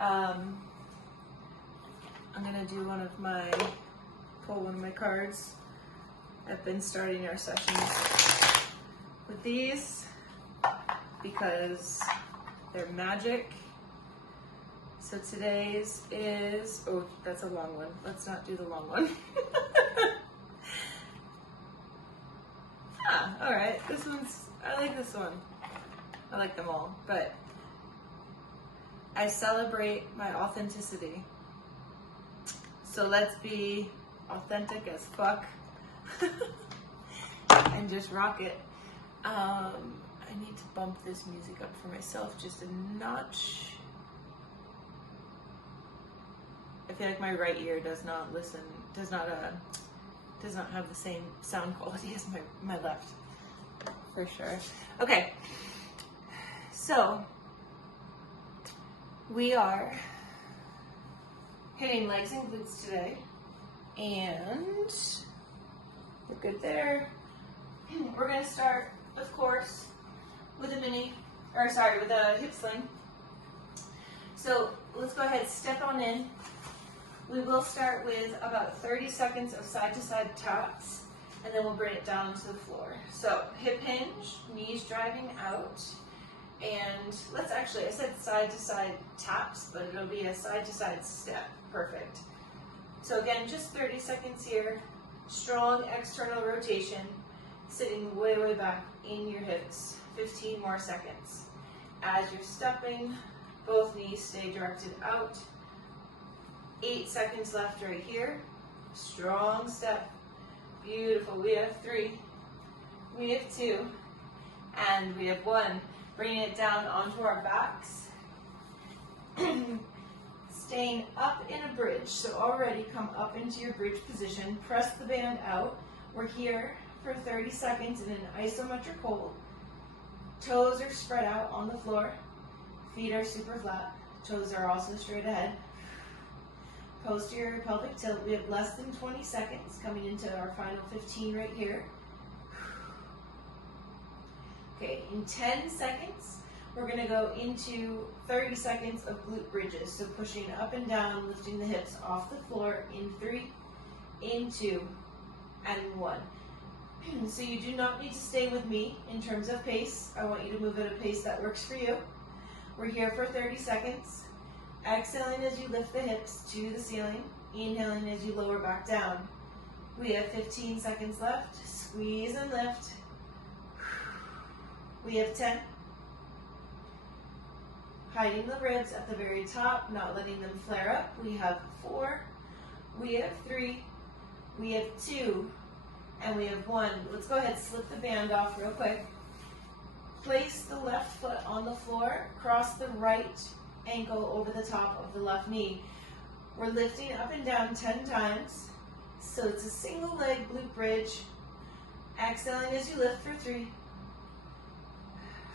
I'm gonna do pull one of my cards. I've been starting our sessions with these because they're magic. So today's is, oh, that's a long one. Let's not do the long one. All right, I like this one. I like them all, but I celebrate my authenticity. So let's be authentic as fuck and just rock it. I need to bump this music up for myself just a notch. I feel like my right ear does not have the same sound quality as my left, for sure. Okay, so we are hitting legs and glutes today, and we're good there. We're gonna start, of course, with a hip sling. So let's go ahead, step on in. We will start with about 30 seconds of side-to-side taps, and then we'll bring it down to the floor. So hip hinge, knees driving out, and I said side-to-side taps, but it'll be a side-to-side step. Perfect. So again, just 30 seconds here. Strong external rotation, sitting way, way back in your hips. 15 more seconds. As you're stepping, both knees stay directed out. 8 seconds left right here. Strong step. Beautiful. We have 3. We have 2. And we have 1. Bringing it down onto our backs. Staying up in a bridge. So already come up into your bridge position. Press the band out. We're here for 30 seconds in an isometric hold. Toes are spread out on the floor. Feet are super flat. Toes are also straight ahead. Posterior pelvic tilt. We have less than 20 seconds coming into our final 15 right here. Okay, in 10 seconds, we're gonna go into 30 seconds of glute bridges. So pushing up and down, lifting the hips off the floor in 3, in 2, and 1. So you do not need to stay with me in terms of pace. I want you to move at a pace that works for you. We're here for 30 seconds. Exhaling as you lift the hips to the ceiling. Inhaling as you lower back down. We have 15 seconds left. Squeeze and lift. We have 10. Hiding the ribs at the very top, not letting them flare up. We have 4. We have 3. We have 2. And we have 1. Let's go ahead, slip the band off real quick. Place the left foot on the floor. Cross the right ankle over the top of the left knee. We're lifting up and down 10 times. So it's a single leg glute bridge. Exhaling as you lift for 3,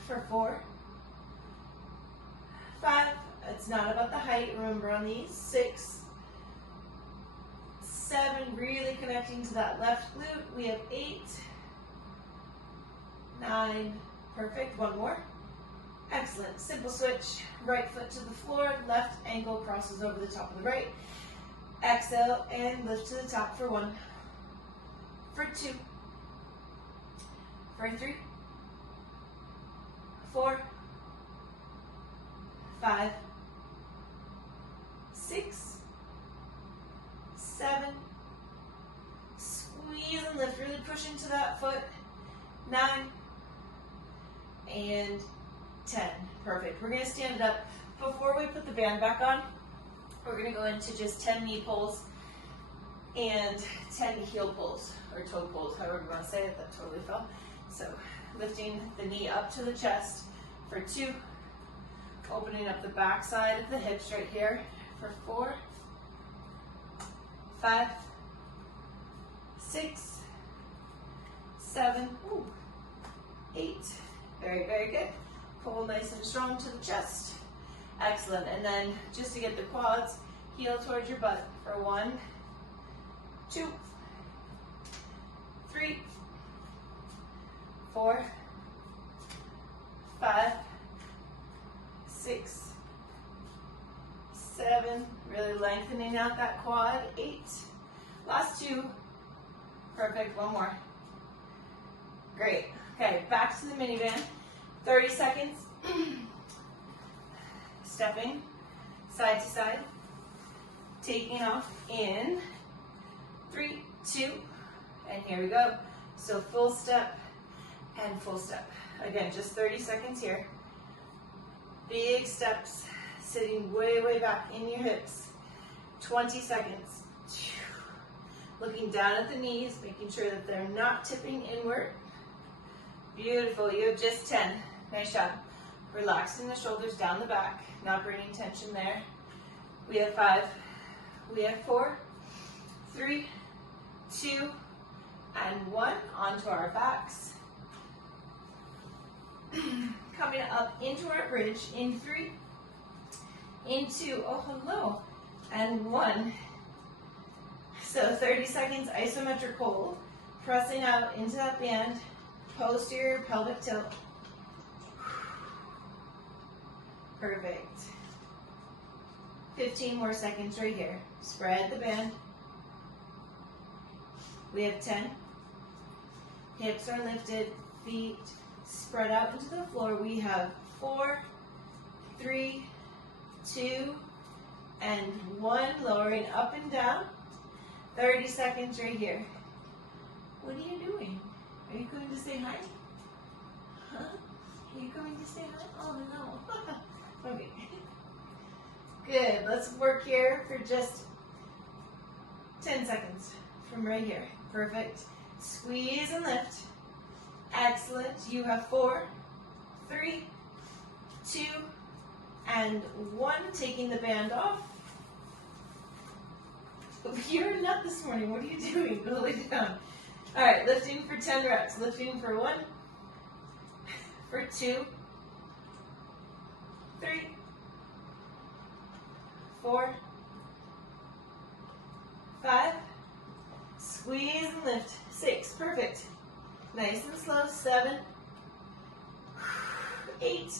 for 4, 5. It's not about the height, remember on these. 6, 7, really connecting to that left glute. We have 8, 9, perfect. 1 more. Excellent. Simple switch. Right foot to the floor, left ankle crosses over the top of the right. Exhale and lift to the top for 1, for 2, for 3, 4, 5, 6, 7. Squeeze and lift. Really push into that foot. 9 and 10. Perfect. We're going to stand it up. Before we put the band back on, we're going to go into just 10 knee pulls and 10 heel pulls, or toe pulls, however you want to say it. That totally fell. So lifting the knee up to the chest for 2, opening up the back side of the hips right here for 4, 5, 6, 7, 8. Very, very good. Pull nice and strong to the chest. Excellent. And then just to get the quads, heel towards your butt for 1, 2, 3, 4, 5, 6, 7, really lengthening out that quad. 8, last 2, perfect, 1 more. Great, okay, back to the minivan, 30 seconds, stepping side to side, taking off in 3, 2, and here we go. So full step and full step. Again, just 30 seconds here. Big steps, sitting way, way back in your hips. 20 seconds. Looking down at the knees, making sure that they're not tipping inward. Beautiful, you have just 10. Nice job. Relaxing the shoulders down the back, not bringing tension there. We have 5, we have 4, 3, 2, and 1. Onto our backs. Coming up into our bridge in 3, into, oh hello, and 1. So 30 seconds isometric hold, pressing out into that band, posterior pelvic tilt. Perfect. 15 more seconds right here. Spread the band. We have 10. Hips are lifted, feet spread out into the floor. We have 4, 3, 2, and 1. Lowering up and down. 30 seconds right here. What are you doing? Are you going to say hi? Huh? Are you going to say hi? Oh no. Okay. Good. Let's work here for just 10 seconds from right here. Perfect. Squeeze and lift. Excellent. You have 4, 3, 2, and 1. Taking the band off. You're a nut this morning. What are you doing? Go lay down. All right, lifting for 10 reps. Lifting for 1, for 2, 3, 4, 5. Squeeze and lift. 6. Perfect. Nice and slow. 7, 8.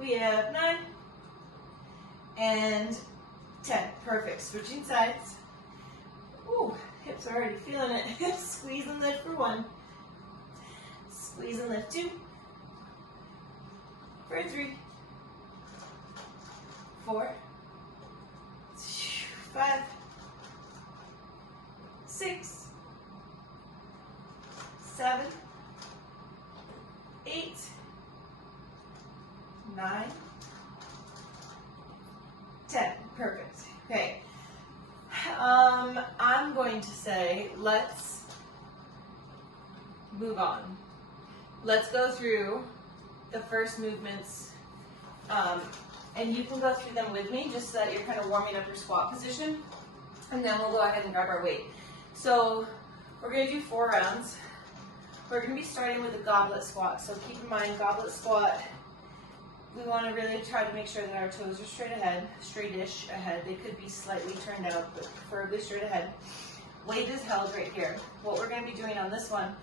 We have 9 and 10. Perfect. Switching sides. Ooh, hips are already feeling it. Squeeze and lift for 1. Squeeze and lift 2. For 3. 4. 5. 6. 7. 8. 9. 10. Perfect. Okay. I'm going to say let's move on. Let's go through the first movements, and you can go through them with me just so that you're kind of warming up your squat position, and then we'll go ahead and grab our weight. So we're going to do 4 rounds. We're going to be starting with a goblet squat. So keep in mind, goblet squat, we want to really try to make sure that our toes are straight ahead, straightish ahead. They could be slightly turned out, but preferably straight ahead. Weight is held right here. What we're going to be doing on this one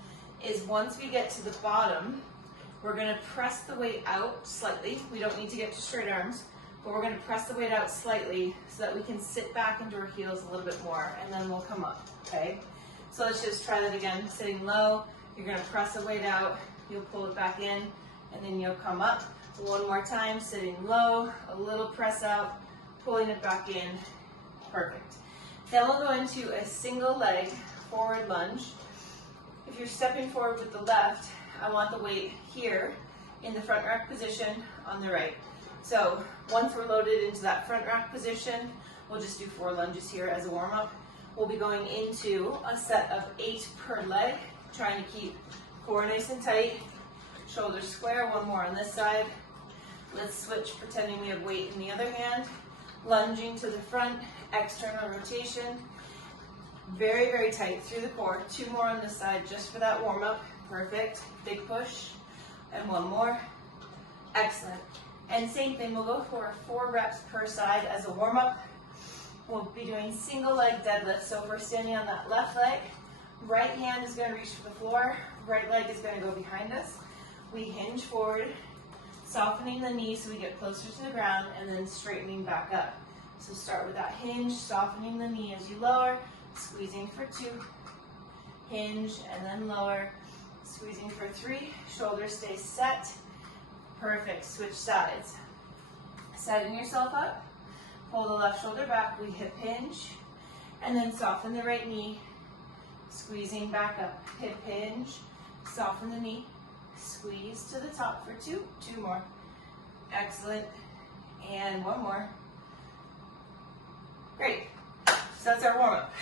is once we get to the bottom, we're going to press the weight out slightly. We don't need to get to straight arms, but we're going to press the weight out slightly so that we can sit back into our heels a little bit more, and then we'll come up, okay? So let's just try that again. Sitting low, you're going to press the weight out, you'll pull it back in, and then you'll come up. One more time, sitting low, a little press out, pulling it back in. Perfect. Then we'll go into a single leg forward lunge. If you're stepping forward with the left, I want the weight here in the front rack position on the right. So once we're loaded into that front rack position, we'll just do 4 lunges here as a warm-up. We'll be going into a set of 8 per leg, trying to keep core nice and tight, shoulders square. 1 more on this side. Let's switch, pretending we have weight in the other hand. Lunging to the front, external rotation. Very, very tight through the core. 2 more on this side just for that warm-up. Perfect. Big push. And 1 more. Excellent. And same thing, we'll go for 4 reps per side as a warm-up. We'll be doing single leg deadlift. So if we're standing on that left leg, right hand is going to reach for the floor. Right leg is going to go behind us. We hinge forward. softening the knee so we get closer to the ground, and then straightening back up. So start with that hinge, softening the knee as you lower, squeezing for 2, hinge, and then lower, squeezing for 3, shoulders stay set. Perfect, switch sides. Setting yourself up, pull the left shoulder back, we hip hinge, and then soften the right knee, squeezing back up. Hip hinge, soften the knee, squeeze to the top for 2, 2 more. Excellent, and 1 more. Great, so that's our warm-up.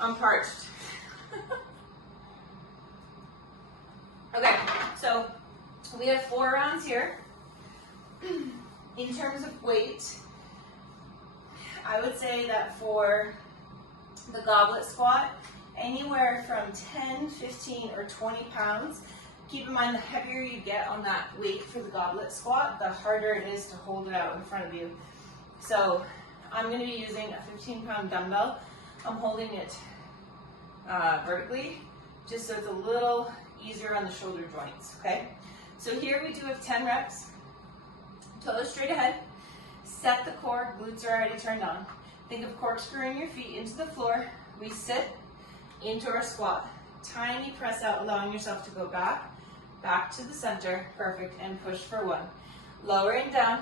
I'm parched. Okay, so we have 4 rounds here. In terms of weight, I would say that for the goblet squat, anywhere from 10, 15, or 20 pounds. Keep in mind, the heavier you get on that weight for the goblet squat, the harder it is to hold it out in front of you. So I'm going to be using a 15-pound dumbbell. I'm holding it vertically, just so it's a little easier on the shoulder joints, okay? So here we do have 10 reps. Toes straight ahead. Set the core, glutes are already turned on. Think of corkscrewing your feet into the floor. We sit into our squat. Tiny press out, allowing yourself to go back to the center. Perfect, and push for 1. Lowering down.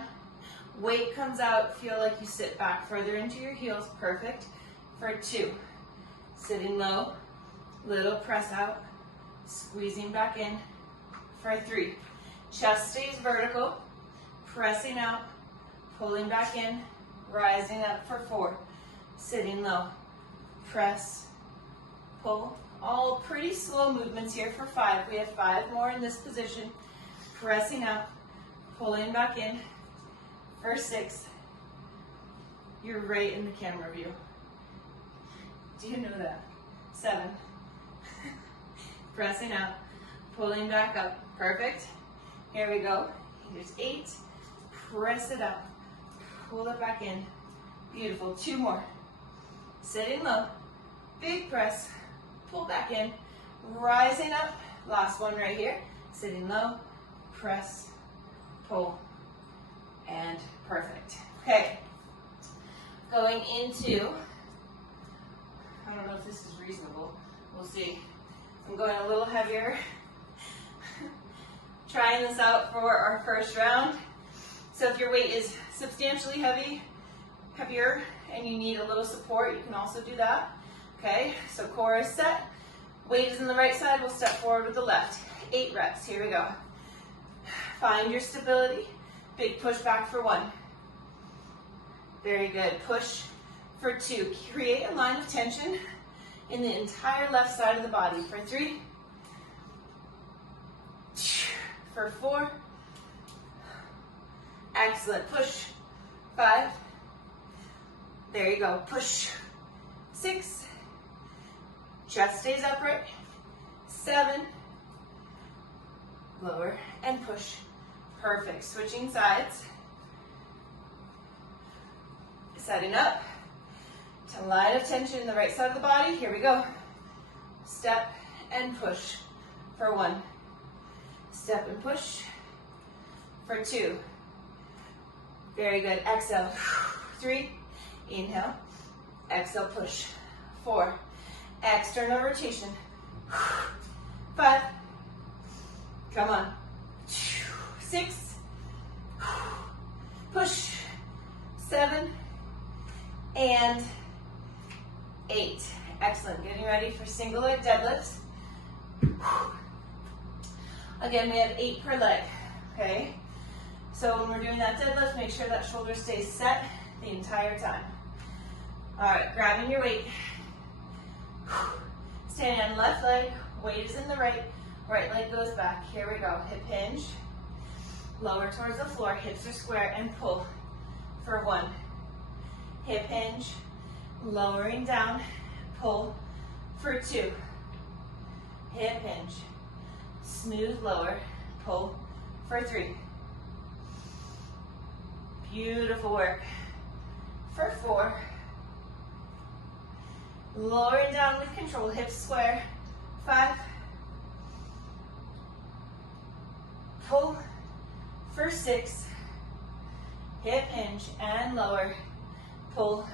Weight comes out, feel like you sit back further into your heels. Perfect. For 2. Sitting low, little press out, squeezing back in. For 3. Chest stays vertical, pressing out, pulling back in, rising up for 4. Sitting low, press, pull. All pretty slow movements here for 5. We have 5 more in this position. Pressing out, pulling back in. For 6. You're right in the camera view. Do you know that? 7. Pressing out, pulling back up. Perfect. Here we go. Here's 8. Press it up. Pull it back in. Beautiful. 2 more. Sitting low. Big press. Pull back in. Rising up. Last one right here. Sitting low. Press. Pull. And perfect. Okay. Going into, I don't know if this is reasonable. We'll see. I'm going a little heavier. Trying this out for our first round. So if your weight is substantially heavier, and you need a little support, you can also do that. Okay, so core is set. Weight is on the right side, we'll step forward with the left. 8 reps, here we go. Find your stability. Big push back for 1. Very good, push for 2. Create a line of tension in the entire left side of the body. For 3. For 4. Excellent, push. 5. There you go, push. 6. Chest stays upright. 7. Lower and push. Perfect, switching sides. Setting up to line of tension in the right side of the body. Here we go. Step and push for 1. Step and push for 2. Very good. Exhale. 3. Inhale. Exhale, push. 4. External rotation. 5. Come on. 6. Push. 7. And 8. Excellent. Getting ready for single leg deadlifts. Again, we have 8 per leg. Okay? So when we're doing that deadlift, make sure that shoulder stays set the entire time. All right, grabbing your weight. Standing on left leg, weight is in the right leg goes back. Here we go, hip hinge. Lower towards the floor, hips are square, and pull for 1. Hip hinge, lowering down, pull for 2. Hip hinge, smooth lower, pull for 3. Beautiful work. For 4. Lowering down with control, hips square. 5. pull for 6, hip hinge and lower, pull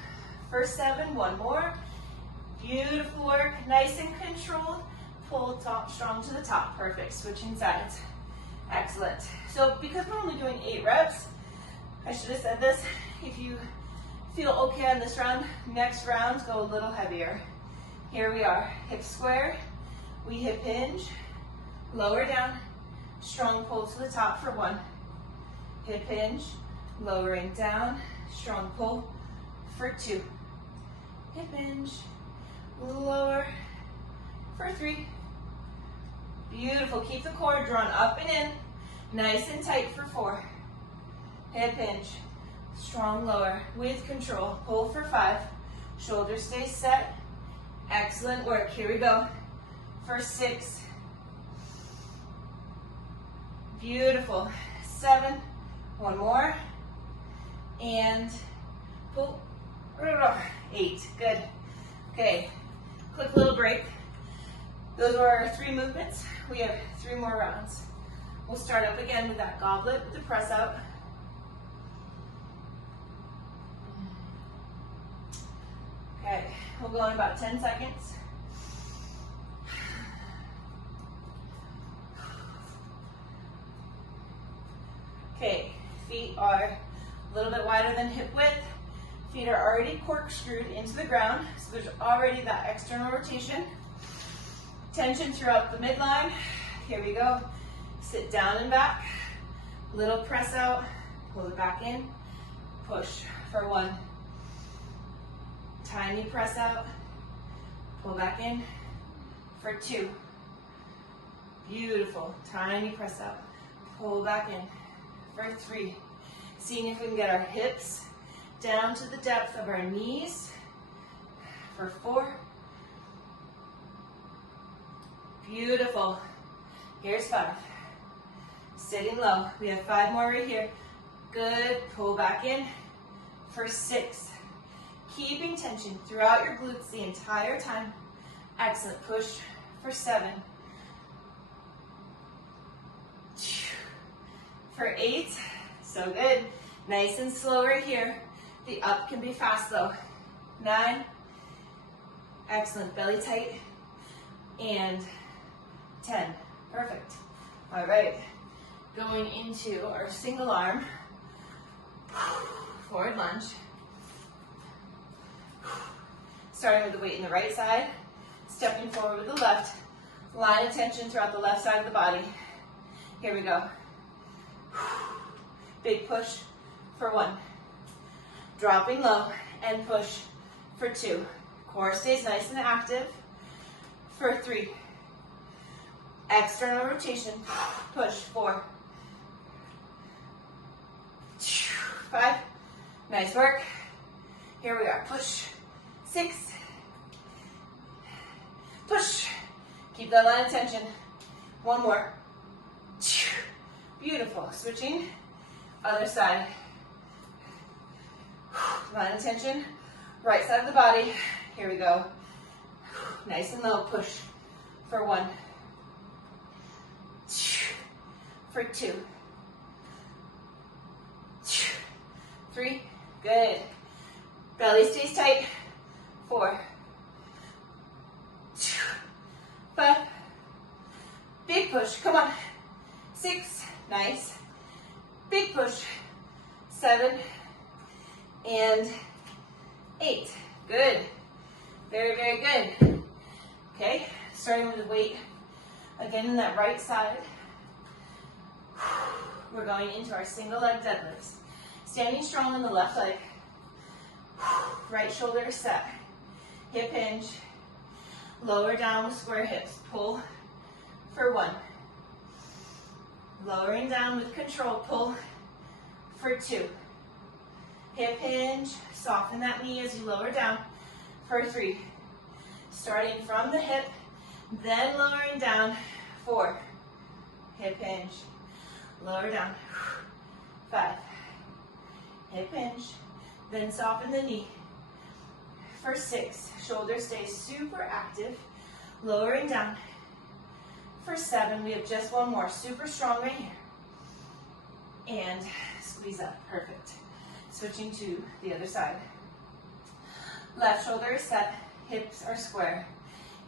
for 7, one more, beautiful work, nice and controlled, pull top strong to the top, perfect, switching sides, excellent. So because we're only doing 8 reps, I should have said this, if you feel okay on this round, next rounds go a little heavier. Here we are, hip square, we hip hinge, lower down, strong pull to the top for 1, hip hinge, lowering down, strong pull for 2, hip hinge, lower for 3, beautiful, keep the core drawn up and in, nice and tight for 4, hip hinge, strong lower with control, pull for 5, shoulders stay set, excellent work, here we go, for 6, beautiful, 7, one more, and pull, 8, good, okay, quick little break. Those were our 3 movements, we have 3 more rounds. We'll start up again with that goblet with the press out. Okay, we'll go in about 10 seconds. Okay, feet are a little bit wider than hip width. Feet are already corkscrewed into the ground, so there's already that external rotation. Tension throughout the midline. Here we go. Sit down and back. Little press out. Pull it back in. Push for 1. Tiny press out. Pull back in for 2. Beautiful. Tiny press out. Pull back in for 3. Seeing if we can get our hips down to the depth of our knees for 4. Beautiful. Here's 5. Sitting low. We have 5 more right here. Good. Pull back in for 6. Keeping tension throughout your glutes the entire time. Excellent. Push for 7. For 8. So good. Nice and slow right here. The up can be fast though. 9. Excellent. Belly tight. And 10. Perfect. All right. Going into our single arm forward lunge. Starting with the weight in the right side, stepping forward with the left. Line of tension throughout the left side of the body. Here we go. Big push for 1. Dropping low and push for 2. Core stays nice and active for 3. External rotation, push 4. 5. Nice work. Here we are. Push. 6. Push. Keep that line of tension. 1 more. Beautiful. Switching. Other side. Line of tension. Right side of the body. Here we go. Nice and low. Push for 1. For 2. 3. Good. Belly stays tight. 4. 5. Big push. Come on. 6. Nice. Big push. 7. And 8. Good. Very, very good. Okay. Starting with the weight again in that right side. We're going into our single leg deadlifts. Standing strong on the left leg. Right shoulder set. Hip hinge. Lower down with square hips. Pull for 1. Lowering down with control. Pull for 2. Hip hinge. Soften that knee as you lower down for 3. Starting from the hip, then lowering down. 4. Hip hinge. Lower down. 5. Hip hinge. Then soften the knee. For 6. Shoulders stay super active. Lowering down. For 7. We have just 1 more. Super strong right here. and squeeze up. Perfect. Switching to the other side. Left shoulder is set, hips are square.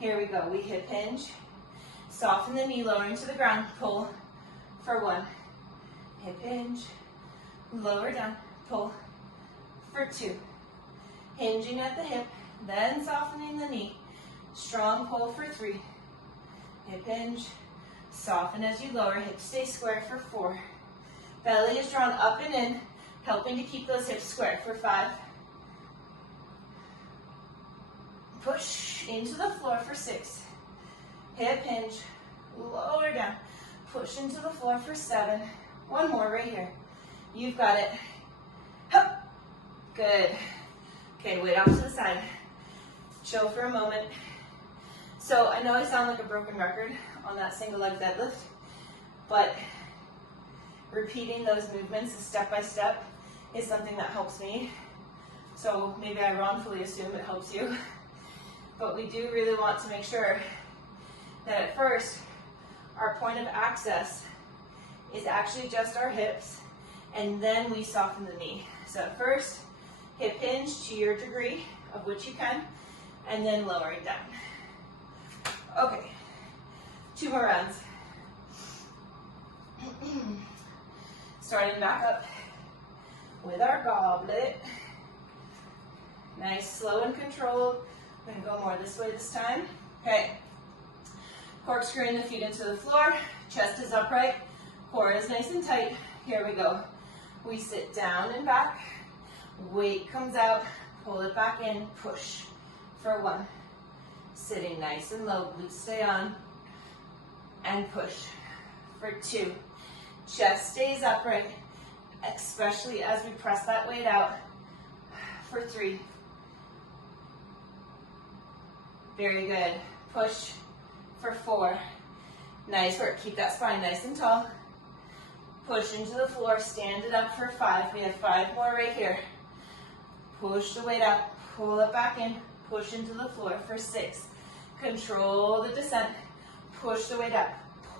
Here we go. We hip hinge, soften the knee, lowering to the ground, pull for 1. Hip hinge, lower down, pull for 2. Hinging at the hip, then softening the knee, strong pull for 3. Hip hinge, soften as you lower, hips stay square for 4. Belly is drawn up and in, helping to keep those hips square for 5. Push into the floor for 6. Hip hinge, lower down, push into the floor for 7. 1 more right here. You've got it. Hup. Good. Okay, weight off to the side. Chill for a moment. So I know I sound like a broken record on that single leg deadlift, but repeating those movements step by step is something that helps me. So maybe I wrongfully assume it helps you. But we do really want to make sure that at first, our point of access is actually just our hips, and then we soften the knee. So at first, hip hinge to your degree of which you can, and then lowering down. Okay, 2 more rounds. Starting back up with our goblet. Nice, slow and controlled. I'm going to go more this way this time. Okay. Corkscrewing the feet into the floor. Chest is upright. Core is nice and tight. Here we go. We sit down and back. Weight comes out. Pull it back in. Push for 1. Sitting nice and low. Glutes stay on. And push for 2. Chest stays upright, especially as we press that weight out for 3. Very good. Push for 4. Nice work. Keep that spine nice and tall. Push into the floor. Stand it up for 5. We have 5 more right here. Push the weight out. Pull it back in. Push into the floor for 6. Control the descent. Push the weight up.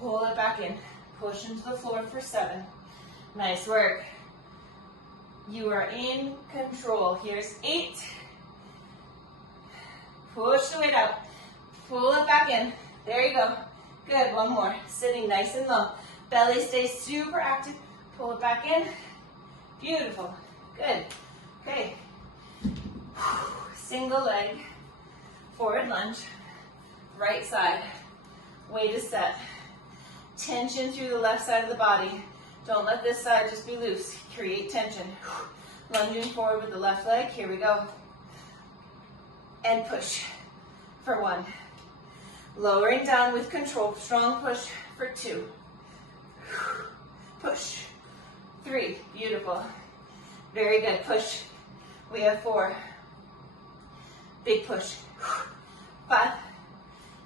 Pull it back in. Push into the floor for 7. Nice work. You are in control. Here's 8. Push the weight out. Pull it back in. There you go. Good. 1 more. Sitting nice and low. Belly stays super active. Pull it back in. Beautiful. Good. Okay. Single leg. Forward lunge. Right side. Weight is set. Tension through the left side of the body. Don't let this side just be loose. Create tension. Lunging forward with the left leg. Here we go. And push for 1. Lowering down with control. Strong push for 2. Push. 3. Beautiful. Very good. Push. We have 4. Big push. 5.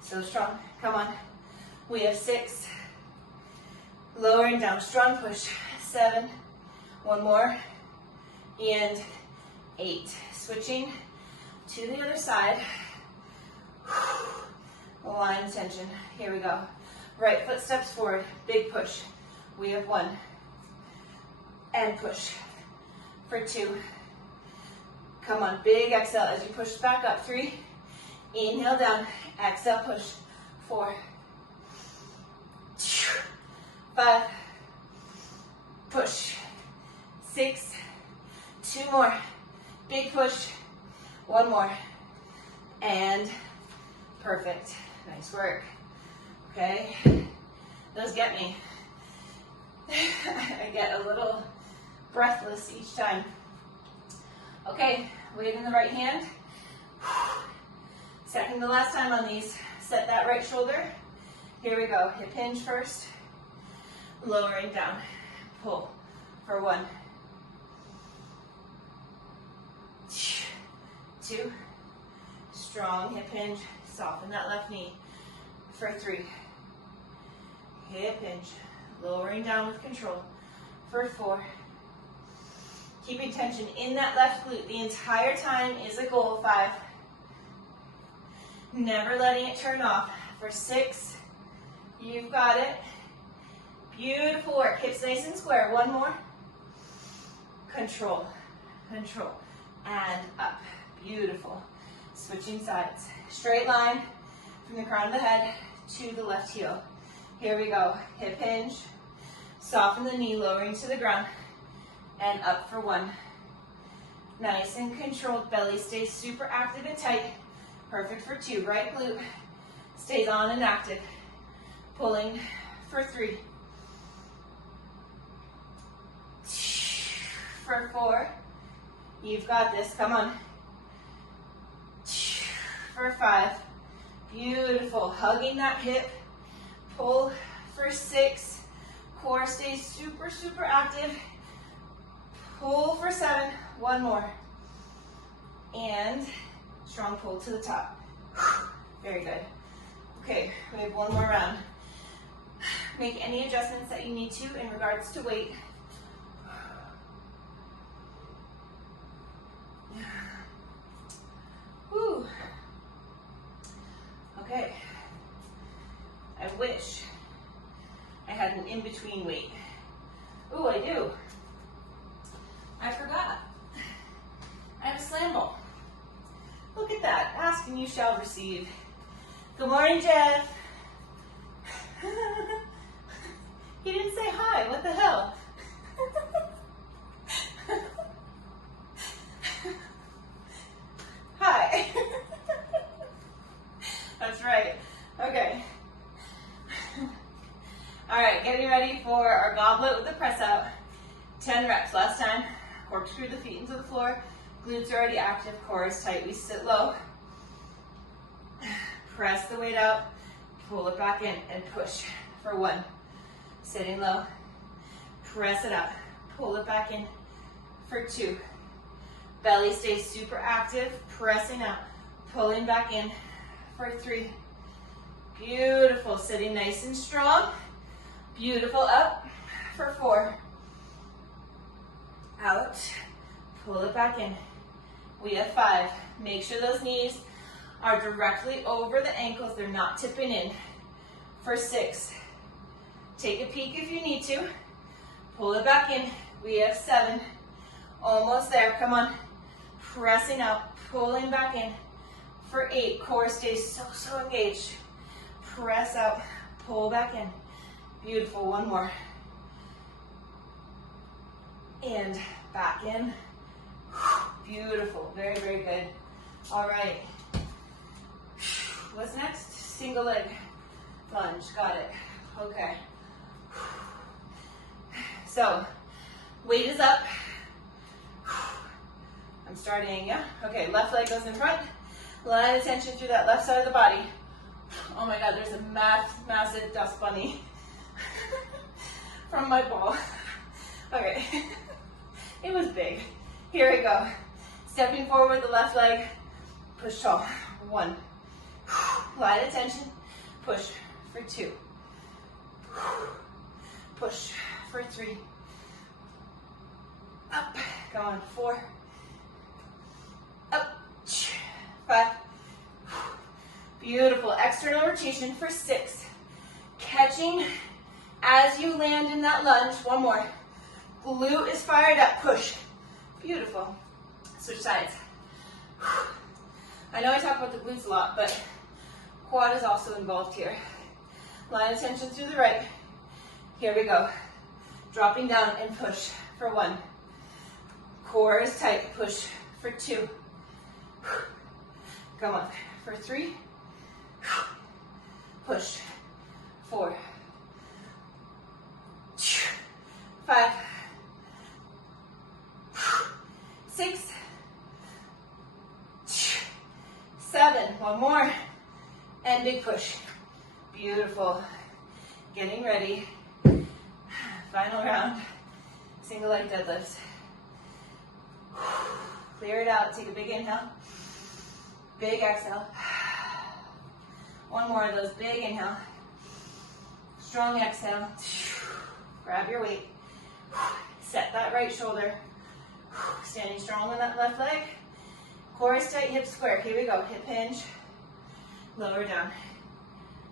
So strong. Come on. We have 6. Lowering down. Strong push. 7. 1 more. And 8. Switching to the other side. Line tension. Here we go. Right foot steps forward. Big push. We have 1. And push for 2. Come on. Big exhale as you push back up. 3. Inhale down. Exhale push. 4. 5. Push. 6. 2 more. Big push. 1 more. And perfect. Nice work. Okay. Those get me. I get a little breathless each time. Okay, weight in the right hand. Second to last time on these. Set that right shoulder. Here we go. Hip hinge first. Lowering down. Pull for 1. 2. Strong hip hinge. Soften that left knee for 3. Hip hinge. Lowering down with control for 4. Keeping tension in that left glute the entire time is a goal. 5. Never letting it turn off for 6. You've got it. Beautiful work. Hips nice and square. One more. Control, control, and up. Beautiful. Switching sides. Straight line from the crown of the head to the left heel. Here we go. Hip hinge. Soften the knee, lowering to the ground, and up for one. Nice and controlled. Belly stays super active and tight. Perfect for two. Right glute stays on and active. Pulling for three. For four. You've got this. Come on. For five. Beautiful. Hugging that hip. Pull for six. Core stays super, super active. Pull for seven. One more. And strong pull to the top. Very good. Okay, we have one more round. Make any adjustments that you need to in regards to weight. Whew. Okay. I wish I had an in-between weight. Ooh, I do. I forgot. I have a slam ball. Look at that. Ask and you shall receive. Good morning, Jeff. He didn't say hi. What the hell? Hi. That's right. Okay. All right, getting ready for our goblet with the press out. 10 reps. Last time, corkscrew the feet into the floor. Glutes are already active, core is tight. We sit low. Press the weight out, pull it back in, and push for one. Sitting low. Press it out, pull it back in for two. Belly stays super active, pressing out, pulling back in for three. Beautiful, sitting nice and strong. Beautiful, up for four. Out, pull it back in. We have five. Make sure those knees are directly over the ankles. They're not tipping in. For six. Take a peek if you need to. Pull it back in. We have seven. Almost there. Come on. Pressing out, pulling back in. For eight. Core stays so engaged. Press out, pull back in. Beautiful. One more. And back in. Beautiful. Very, very good. All right. What's next? Single leg lunge. Got it. Okay. So, weight is up. I'm starting, yeah? Okay, left leg goes in front. Line of tension through that left side of the body. Oh my God, there's a massive dust bunny from my ball. Okay. It was big. Here we go. Stepping forward, the left leg. Push tall. One. Line of tension. Push for two. Push for three. Up. Go on. Four. Up. Five. Beautiful. External rotation for six. Catching as you land in that lunge. One more. Glute is fired up. Push. Beautiful. Switch sides. I know I talk about the glutes a lot, but quad is also involved here. Line of tension through the right. Here we go. Dropping down and push for one. Core is tight. Push for two. Come on. For three. Push. Four. Five. Six. Seven. One more. And big push. Beautiful. Getting ready. Final round. Single leg deadlifts. Clear it out. Take a big inhale. Big exhale. One more of those. Big inhale. Strong exhale. Grab your weight. Set that right shoulder. Standing strong on that left leg. Core is tight, hips square. Here we go. Hip hinge. Lower down.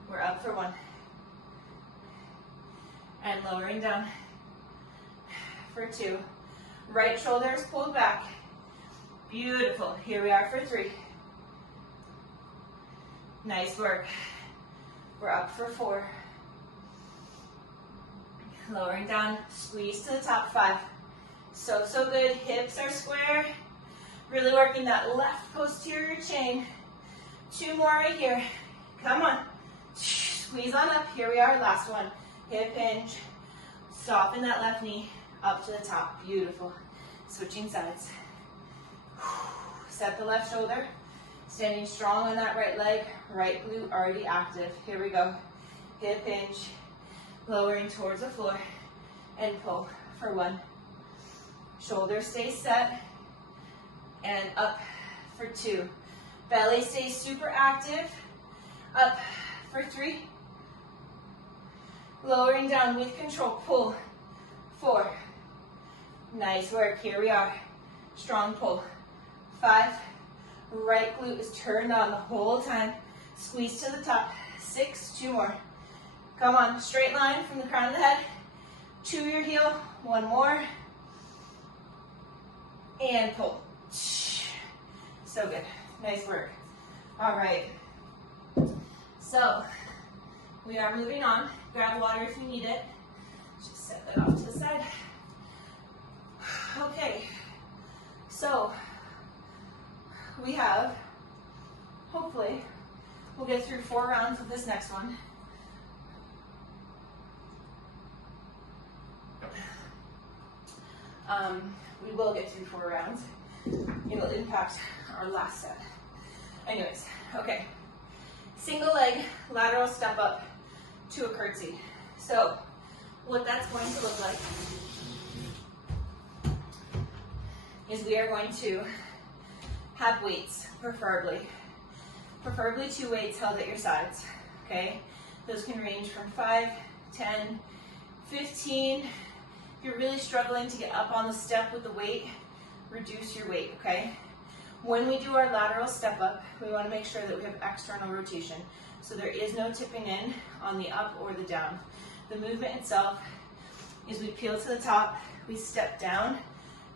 We're up for one. and lowering down for 2. Right shoulder is pulled back. Beautiful. Here we are for 3. Nice work. We're up for 4. Lowering down, squeeze to the top. 5. So good. Hips are square. Really working that left posterior chain. 2 more right here. Come on. Squeeze on up. Here we are. Last one. Hip hinge. Soften that left knee up to the top. Beautiful. Switching sides. Set the left shoulder. Standing strong on that right leg. Right glute already active. Here we go. Hip hinge. Lowering towards the floor. And pull for 1. Shoulder stays set. And up for 2. Belly stays super active. Up for 3. Lowering down with control. Pull. 4. Nice work. Here we are. Strong pull. 5. Right glute is turned on the whole time. Squeeze to the top. 6. 2 more. Come on. Straight line from the crown of the head to your heel. 1 more. And pull. So good. Nice work. All right. So we are moving on. Grab water if you need it. Just set that off to the side. Okay. So we have, hopefully, we'll get through 4 rounds of this next one. We will get through 4 rounds. It'll impact our last set. Anyways, okay. Single leg lateral step up to a curtsy. So what that's going to look like is we are going to have weights, preferably 2 weights held at your sides, okay? Those can range from 5, 10, 15. If you're really struggling to get up on the step with the weight, reduce your weight, okay? When we do our lateral step up, we want to make sure that we have external rotation. So there is no tipping in on the up or the down. The movement itself is we peel to the top, we step down,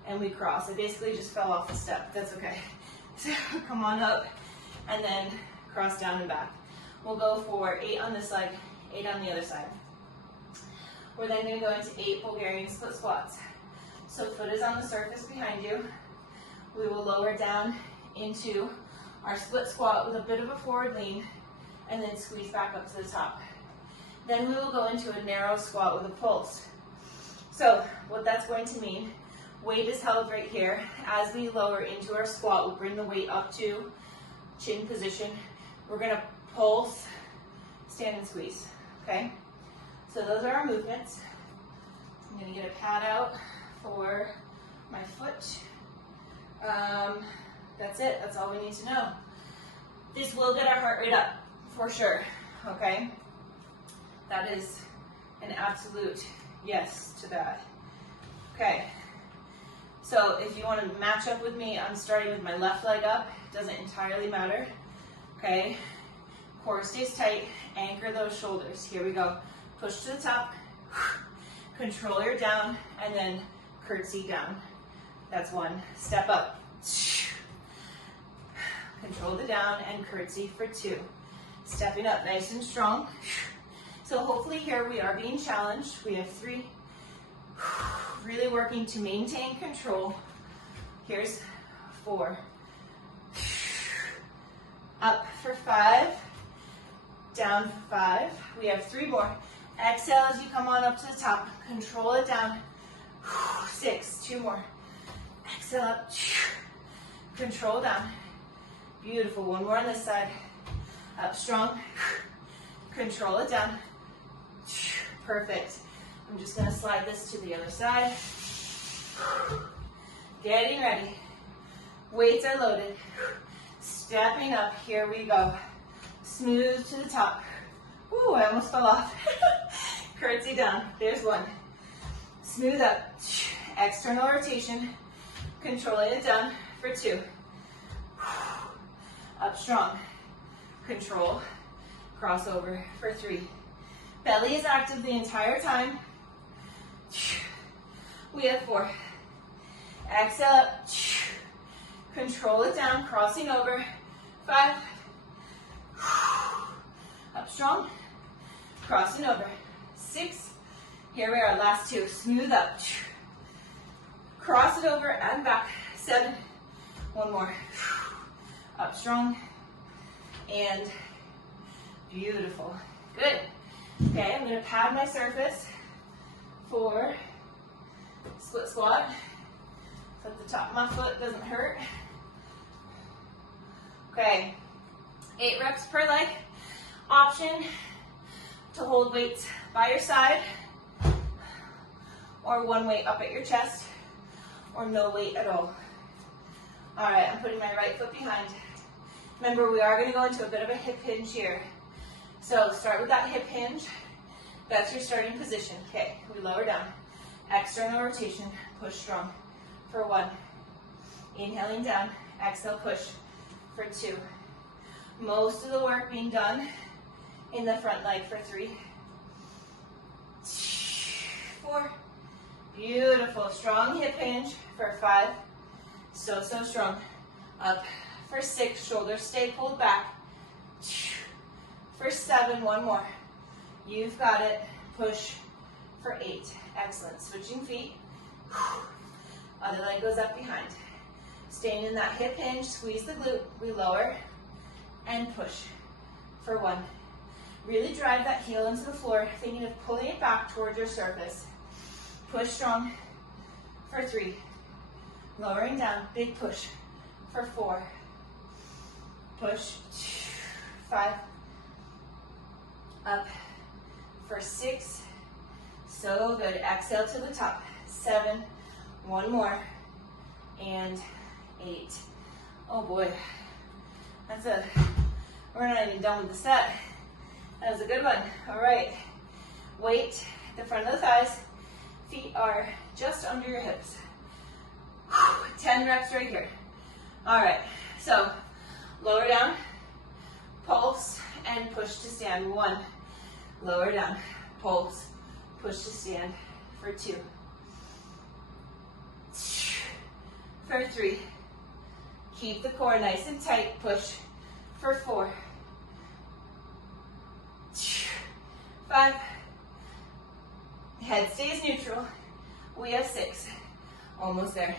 and we cross. I basically just fell off the step. That's okay. So come on up, and then cross down and back. We'll go for 8 on this leg, 8 on the other side. We're then going to go into 8 Bulgarian split squats. So foot is on the surface behind you. We will lower down into our split squat with a bit of a forward lean, and then squeeze back up to the top. Then we will go into a narrow squat with a pulse. So what that's going to mean, weight is held right here. As we lower into our squat, we'll bring the weight up to chin position. We're going to pulse, stand and squeeze, okay? So those are our movements. I'm going to get a pad out for my foot. That's it. That's all we need to know. This will get our heart rate up for sure, okay? That is an absolute yes to that. Okay, so if you want to match up with me, I'm starting with my left leg up. It doesn't entirely matter, okay? Core stays tight, anchor those shoulders. Here we go. Push to the top, control your down, and then curtsy down. That's 1. Step up. Control the down and curtsy for 2. Stepping up nice and strong. So hopefully here we are being challenged. We have 3. Really working to maintain control. Here's 4. Up for 5. Down for 5. We have 3 more. Exhale as you come on up to the top. Control it down. 6. 2 more. Exhale up. Control down. Beautiful. 1 more on this side. Up strong. Control it down. Perfect. I'm just going to slide this to the other side. Getting ready. Weights are loaded. Stepping up. Here we go. Smooth to the top. Ooh, I almost fell off. Curtsy down. There's 1. Smooth up. External rotation. Controlling it down for 2. Up strong. Control. Crossover for 3. Belly is active the entire time. We have 4. Exhale up. Control it down, crossing over. 5. Up strong. Crossing over. 6. Here we are, last 2. Smooth up. Cross it over and back. 7. 1 more. Up strong. And beautiful. Good. Okay, I'm going to pad my surface for split squat. So that the top of my foot doesn't hurt. Okay, 8 reps per leg. Option to hold weights by your side, or one weight up at your chest, or no weight at all. All right, I'm putting my right foot behind. Remember, we are going to go into a bit of a hip hinge here. So start with that hip hinge. That's your starting position. Okay, we lower down. External rotation, push strong for 1. Inhaling down, exhale, push for 2. Most of the work being done in the front leg for 3. 4. Beautiful, strong hip hinge for 5. So strong. Up for 6, shoulders stay pulled back. For 7, 1 more. You've got it. Push for 8. Excellent. Switching feet. Other leg goes up behind. Staying in that hip hinge, squeeze the glute. We lower and push for 1. Really drive that heel into the floor, thinking of pulling it back towards your surface. Push strong for 3. Lowering down, big push for 4. Push, 5. Up for 6. So good. Exhale to the top. 7. 1 more. And 8. Oh boy. We're not even done with the set. That was a good one. All right. Weight at the front of the thighs. Feet are just under your hips. 10 reps right here. All right. So lower down, pulse, and push to stand. 1. Lower down, pulse, push to stand for 2. For 3. Keep the core nice and tight. Push for 4. 5. Head stays neutral. We have 6. Almost there.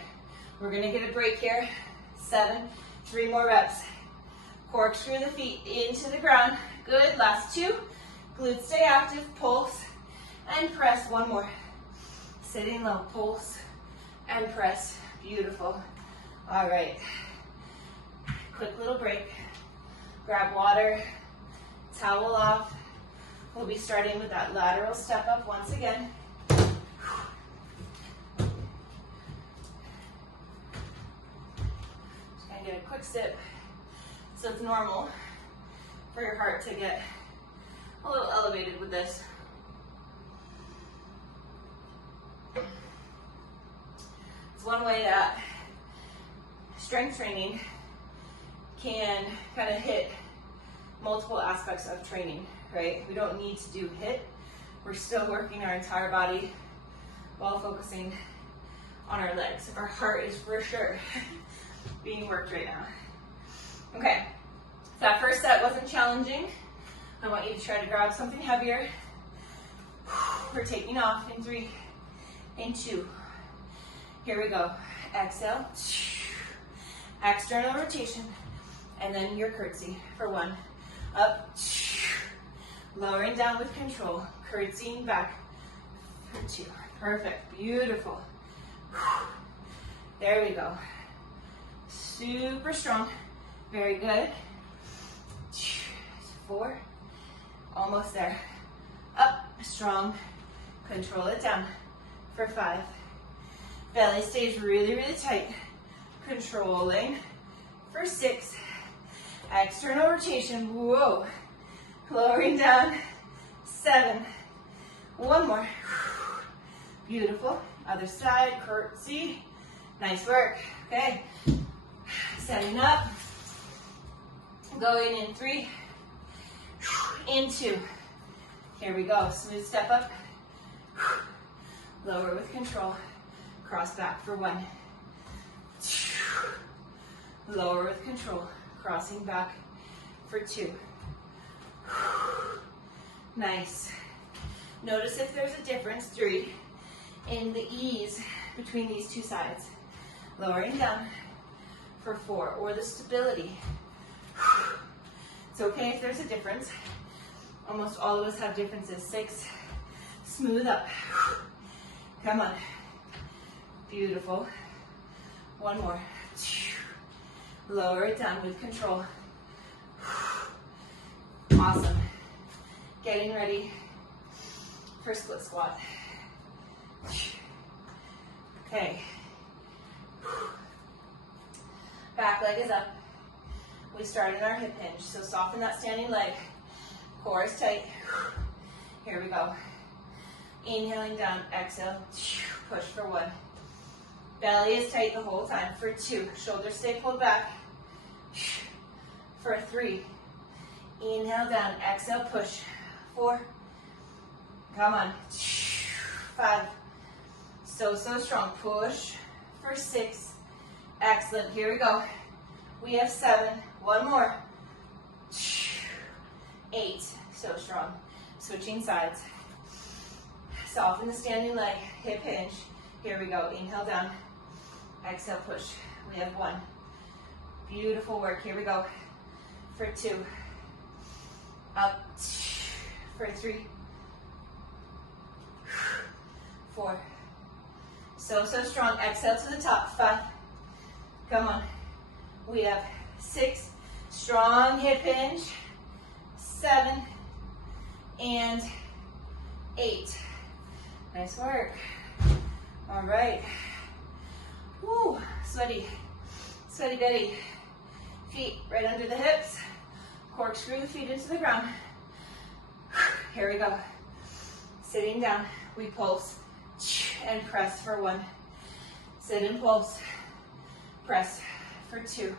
We're going to get a break here. 7. 3 more reps. Corkscrew the feet into the ground. Good. Last 2. Glutes stay active. Pulse and press. 1 more. Sitting low. Pulse and press. Beautiful. All right. Quick little break. Grab water. Towel off. We'll be starting with that lateral step up once again. Just gonna get a quick sip. So it's normal for your heart to get a little elevated with this. It's one way that strength training can kind of hit multiple aspects of training, right? We don't need to do HIIT. We're still working our entire body while focusing on our legs. Our heart is for sure being worked right now. Okay, so that first set wasn't challenging. I want you to try to grab something heavier. We're taking off in 3, in 2. Here we go. Exhale. External rotation. And then your curtsy for 1. Up. Lowering down with control. Curtsying back for 2. Perfect. Beautiful. There we go. Super strong. Very good. 4. Almost there. Up. Strong. Control it down for 5. Belly stays really, really tight. Controlling for 6. External rotation. Whoa. Lowering down. 7. 1 more. Beautiful. Other side. Curtsy. Nice work. Okay. Setting up. Going in 3. In 2. Here we go. Smooth step up. Lower with control. Cross back for 1. Lower with control. Crossing back for 2. Nice. Notice if there's a difference, 3, in the ease between these two sides. Lowering down for 4, or the stability. It's okay if there's a difference. Almost all of us have differences. 6, smooth up. Come on. Beautiful. 1 more. Lower it down with control. Awesome. Getting ready for split squat. Okay. Back leg is up. We started our hip hinge, so soften that standing leg. Core is tight. Here we go. Inhaling down, exhale, push for 1. Belly is tight the whole time for 2. Shoulders stay pulled back for 3. Inhale down, exhale, push. 4. Come on. 5. So strong. Push for 6. Excellent. Here we go. We have 7. 1 more. 8. So strong. Switching sides. Soften the standing leg. Hip hinge. Here we go. Inhale down. Exhale, push. We have 1. Beautiful work. Here we go. For 2. Up. For 3. 4. So strong. Exhale to the top. 5. Come on. We have 6. Strong hip hinge. 7. And 8. Nice work. All right. Woo, sweaty. Sweaty Betty. Feet right under the hips. Corkscrew the feet into the ground. Here we go. Sitting down, we pulse and press for 1. Sit and pulse. Press for 2.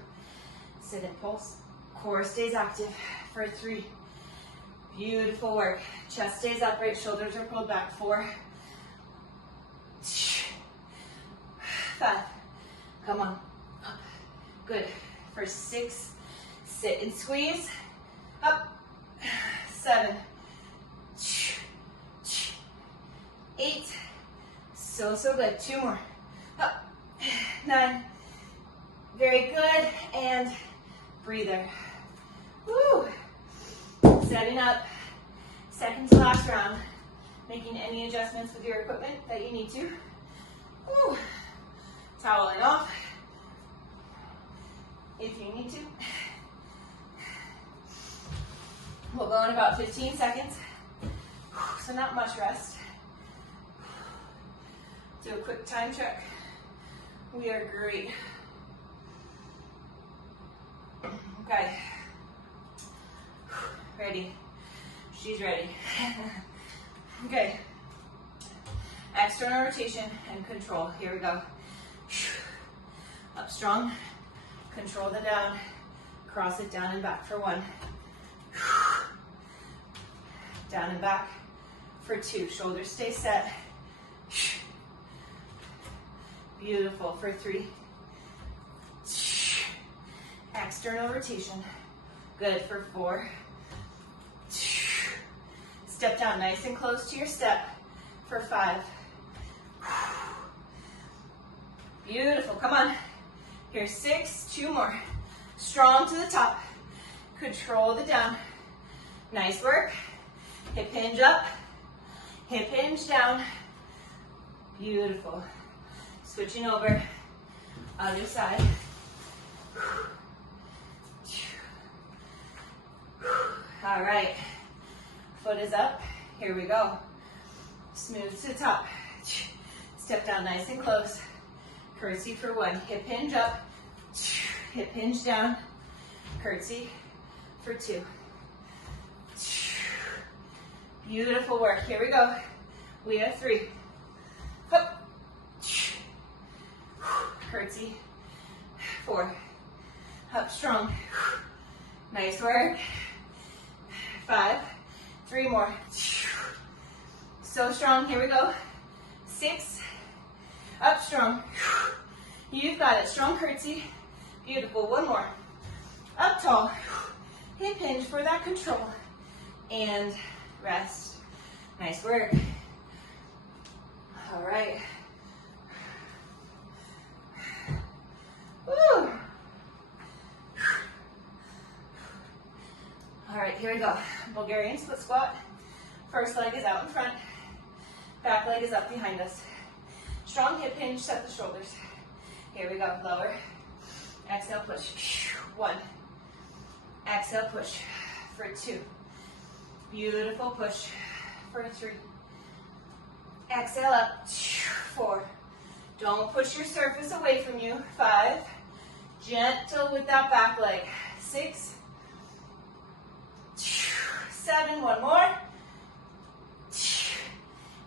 Sit and pulse. Core stays active for 3. Beautiful work. Chest stays upright, shoulders are pulled back. 4. 5. Come on. Up. Good. For 6. Sit and squeeze. Up. 7. 8. So good. 2 more. Up. 9. Very good. And breather. Woo. Setting up. Second to last round. Making any adjustments with your equipment that you need to. Woo. Toweling off if you need to. We'll go in about 15 seconds. So not much rest. Do a quick time check. We are great. Okay. Ready. She's ready. Okay. External rotation and control. Here we go. Up strong. Control the down. Cross it down and back for 1. Down and back for 2. Shoulders stay set. Beautiful. For 3. External rotation. Good. For 4. Step down nice and close to your step for 5. Beautiful. Come on. Here's 6. 2 more. Strong to the top. Control the down. Nice work. Hip hinge up. Hip hinge down. Beautiful. Switching over. Other side. All right. Foot is up. Here we go. Smooth to the top. Step down nice and close. Curtsy for 1. Hip hinge up. Hip hinge down. Curtsy for 2. Beautiful work. Here we go. We have 3. Up. Curtsy. 4. Up strong. Nice work. 5. 3 more. So strong. Here we go. 6, up strong. You've got it, strong curtsy. Beautiful, one more. Up tall, hip hinge for that control. And rest. Nice work. All right. Woo. All right, here we go. Bulgarian split squat. First leg is out in front. Back leg is up behind us. Strong hip hinge, set the shoulders. Here we go, lower. Exhale, push. 1. Exhale, push for 2. Beautiful, push for 3. Exhale up, 4. Don't push your surface away from you. 5. Gentle with that back leg. 6. 7, one more.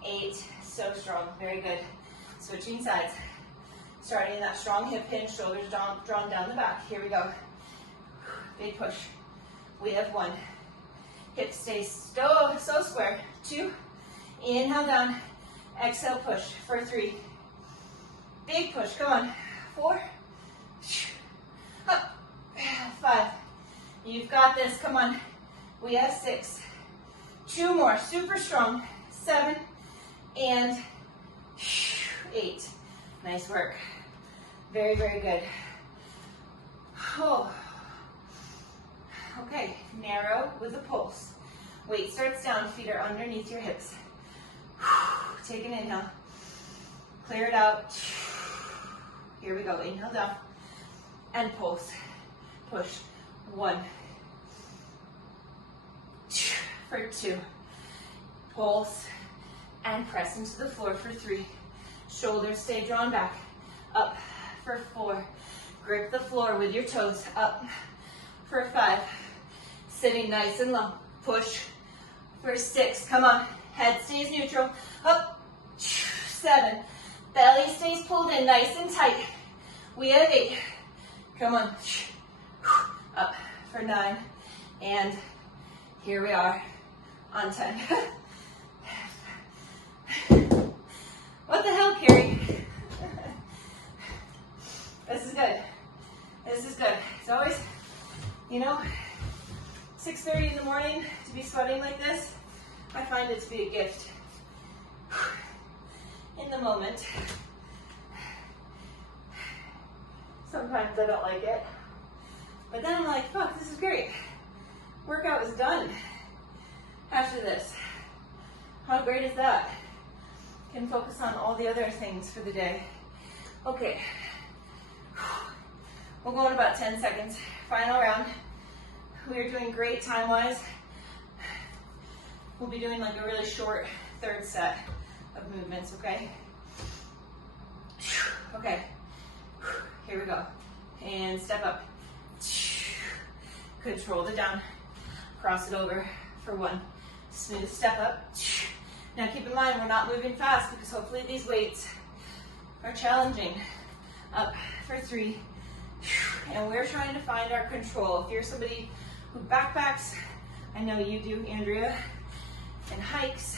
8, so strong, very good. Switching sides. Starting that strong hip hinge, shoulders drawn down the back. Here we go. Big push. We have 1. Hips stay so square. 2. Inhale down. Exhale, push for 3. Big push, come on. 4. Up. 5. You've got this, come on. We have 6. 2 more, super strong. 7 and 8. Nice work. Very, very good. Oh. Okay, narrow with a pulse. Weight starts down, feet are underneath your hips. Take an inhale. Clear it out. Here we go, inhale down. And pulse. Push. 1. For 2. Pulse. And press into the floor for 3. Shoulders stay drawn back. Up for 4. Grip the floor with your toes. Up for 5. Sitting nice and low. Push for 6. Come on. Head stays neutral. Up. 7. Belly stays pulled in nice and tight. We have 8. Come on. Up for 9. And here we are on 10. What the hell, Carrie? This is good. This is good. It's always, 6:30 in the morning to be sweating like this. I find it to be a gift. In the moment. Sometimes I don't like it. But then I'm like, fuck, this is great. Workout is done. After this. How great is that? Can focus on all the other things for the day. Okay. We'll go in about 10 seconds. Final round. We are doing great time-wise. We'll be doing like a really short third set of movements, okay? Okay. Here we go. And step up. Control the down. Cross it over for 1. Smooth step up. Now keep in mind, we're not moving fast because hopefully these weights are challenging. Up for 3. And we're trying to find our control. If you're somebody who backpacks, I know you do, Andrea, and hikes,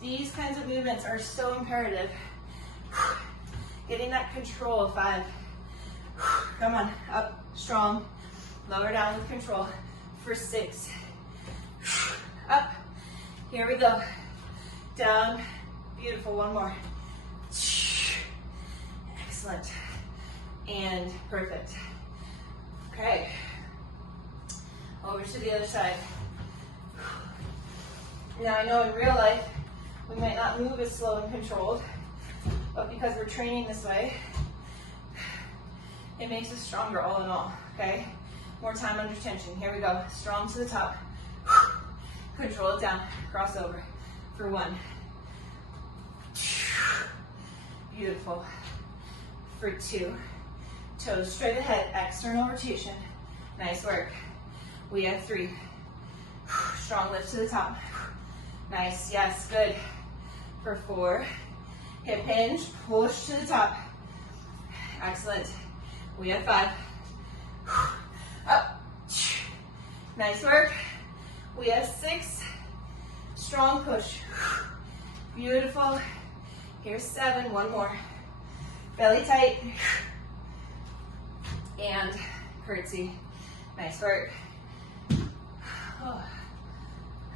these kinds of movements are so imperative. Getting that control. 5. Come on, up, strong. Lower down with control for 6. Up. Here we go. Down. Beautiful. 1 more. Excellent. And perfect. Okay. Over to the other side. Now I know in real life we might not move as slow and controlled, but because we're training this way, it makes us stronger all in all, okay? More time under tension. Here we go. Strong to the top. Control it down. Cross over for 1. Beautiful. For 2. Toes straight ahead. External rotation. Nice work. We have 3. Strong lift to the top. Nice. Yes. Good. For 4. Hip hinge. Push to the top. Excellent. We have 5. Up. Nice work. We have 6. Strong push. Beautiful. Here's 7, one more. Belly tight. And curtsy. Nice work.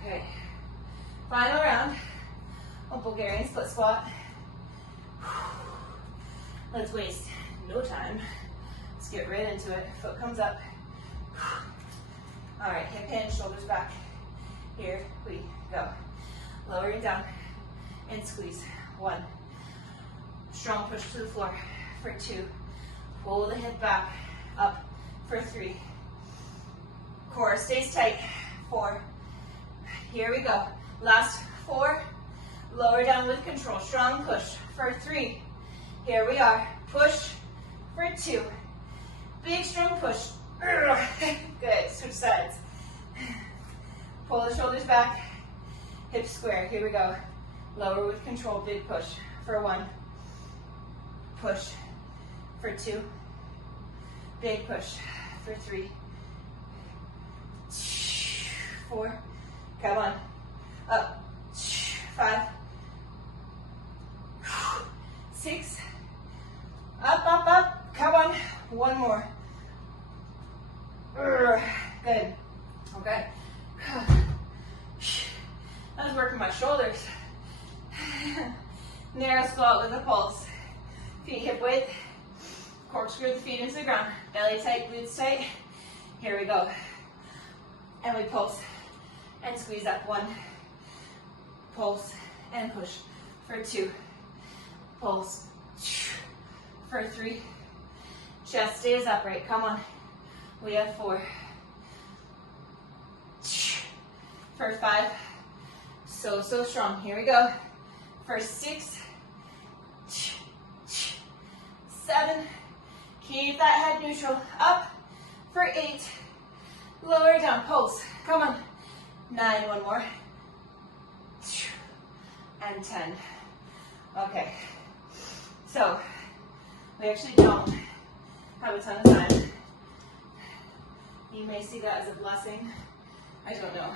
Okay. Final round. A Bulgarian split squat. Let's waste no time. Let's get right into it. Foot comes up. All right, hip hinge, shoulders back. Here we go. Lowering down and squeeze. 1. Strong push to the floor for 2. Pull the hip back up for 3. Core stays tight. 4. Here we go. Last 4. Lower down with control. Strong push for 3. Here we are. Push for 2. Big strong push. Good. Switch sides. Pull the shoulders back. Hips square. Here we go. Lower with control. Big push for 1. Push for 2. Big push for 3. 4. Come on. Up. 5. 6. Up, up, up. Come on. 1 more. Good. Okay. I was working my shoulders. Narrow squat with a pulse. Feet hip width. Corkscrew the feet into the ground. Belly tight, glutes tight. Here we go. And we pulse and squeeze up. 1. Pulse and push for 2. Pulse for 3. Chest stays upright. Come on. We have 4. For 5. So strong. Here we go. For 6. 7. Keep that head neutral. Up. For 8. Lower down. Pulse. Come on. 9. 1 more. And 10. Okay. So, we actually don't have a ton of time. You may see that as a blessing. I don't know.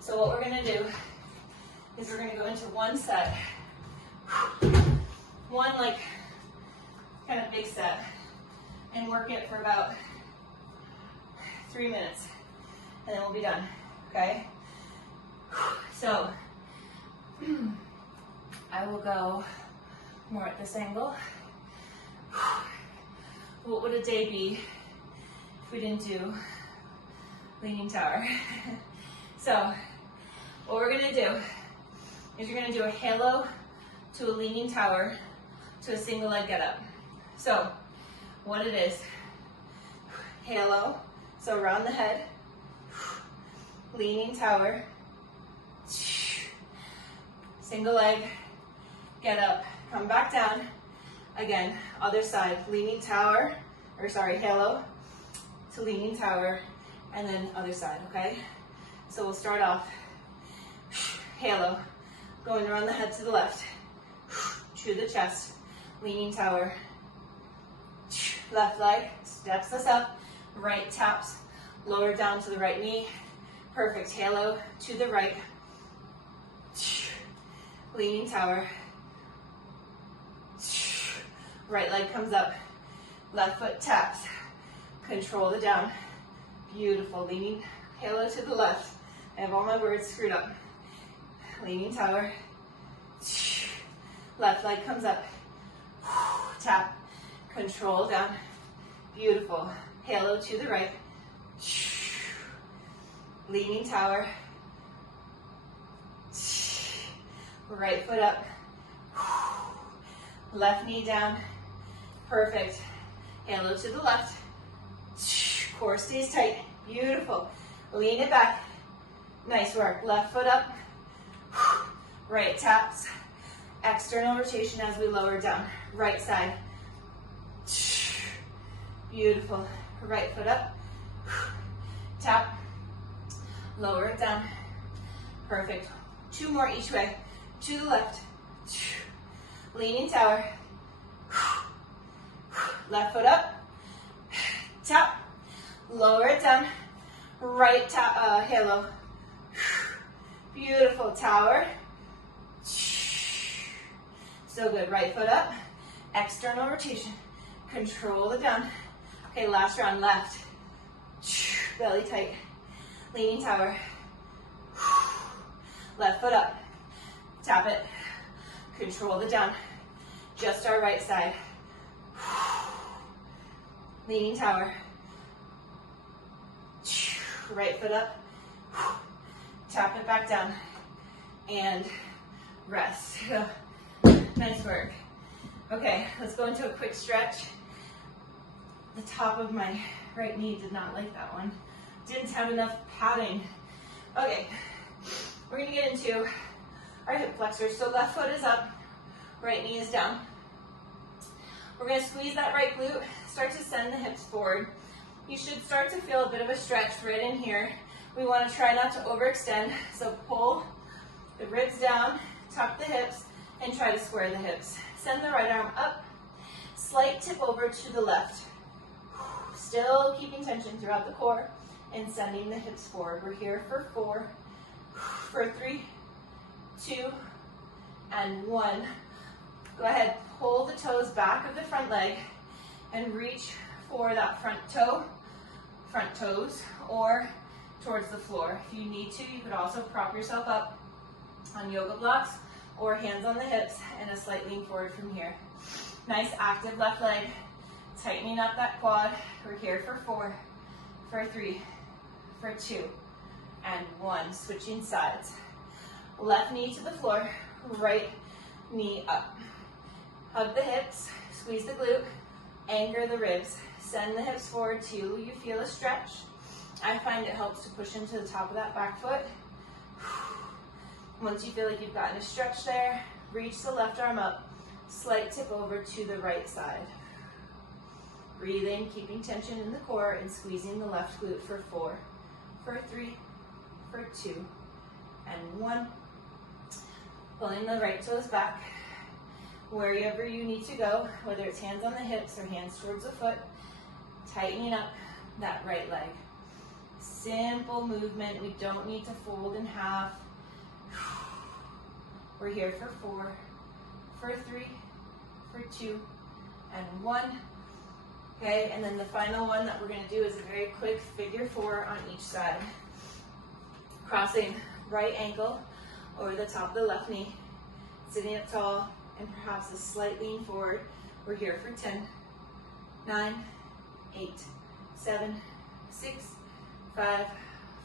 So what we're going to do is we're going to go into 1 set. 1 like kind of big set. And work it for about 3 minutes. And then we'll be done. Okay? So, I will go more at this angle. What would a day be if we didn't do leaning tower? So, what we're gonna do is you're gonna do a halo to a leaning tower to a single leg get up. So, what it is, halo, so around the head, leaning tower, single leg, get up, come back down, again, other side, leaning tower, halo to leaning tower, and then other side, okay? So we'll start off, halo, going around the head to the left, to the chest, leaning tower, left leg, steps us up, right taps, lower down to the right knee, perfect, halo to the right, leaning tower, right leg comes up, left foot taps, control the down, beautiful, leaning, halo to the left, I have all my words screwed up, leaning tower, left leg comes up, tap, control down, beautiful, halo to the right, leaning tower, right foot up, left knee down, perfect, halo to the left, core stays tight, beautiful, lean it back, nice work, left foot up, right taps, external rotation as we lower down, right side, beautiful, right foot up, tap, lower it down, perfect, 2 more each way, to the left, leaning tower, left foot up, tap, lower it down, right tap, halo, beautiful, tower, So good. Right foot up, external rotation. Control the down. Okay, last round, left. Belly tight. Leaning tower. Left foot up. Tap it. Control the down. Just our right side. Leaning tower. Right foot up. Tap it back down. And rest. Nice work. Okay, let's go into a quick stretch. The top of my right knee did not like that one. Didn't have enough padding. Okay, we're gonna get into our hip flexors. So left foot is up, right knee is down. We're gonna squeeze that right glute, start to send the hips forward. You should start to feel a bit of a stretch right in here. We wanna try not to overextend, so pull the ribs down, tuck the hips, and try to square the hips. Send the right arm up, slight tip over to the left. Still keeping tension throughout the core and sending the hips forward. We're here for 4, for 3, 2, and 1. Go ahead, pull the toes back of the front leg and reach for that front toe, front toes, or towards the floor. If you need to, you could also prop yourself up on yoga blocks or hands on the hips and a slight lean forward from here. Nice active left leg, tightening up that quad. We're here for 4, for 3, for 2, and 1. Switching sides. Left knee to the floor, right knee up. Hug the hips, squeeze the glute, anchor the ribs. Send the hips forward till you feel a stretch. I find it helps to push into the top of that back foot. Once you feel like you've gotten a stretch there, reach the left arm up, slight tip over to the right side. Breathe in, keeping tension in the core and squeezing the left glute for 4, for 3, for 2, and 1. Pulling the right toes back, wherever you need to go, whether it's hands on the hips or hands towards the foot, tightening up that right leg. Simple movement, we don't need to fold in half. We're here for 4, for 3, for 2, and 1. Okay, and then the final one that we're going to do is a very quick figure 4 on each side. Crossing right ankle over the top of the left knee, sitting up tall, and perhaps a slight lean forward. We're here for 10, 9, 8, 7, 6, 5,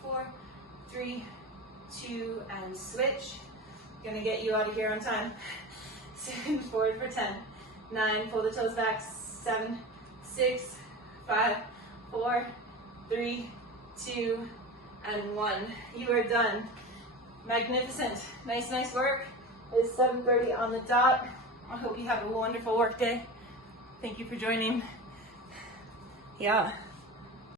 4, 3, 2, and switch. Gonna get you out of here on time. Sitting forward for 10, 9, pull the toes back, 7, 6, 5, 4, 3, 2, and 1. You are done. Magnificent. Nice work. It's 7:30 on the dot. I hope you have a wonderful work day. Thank you for joining. Yeah.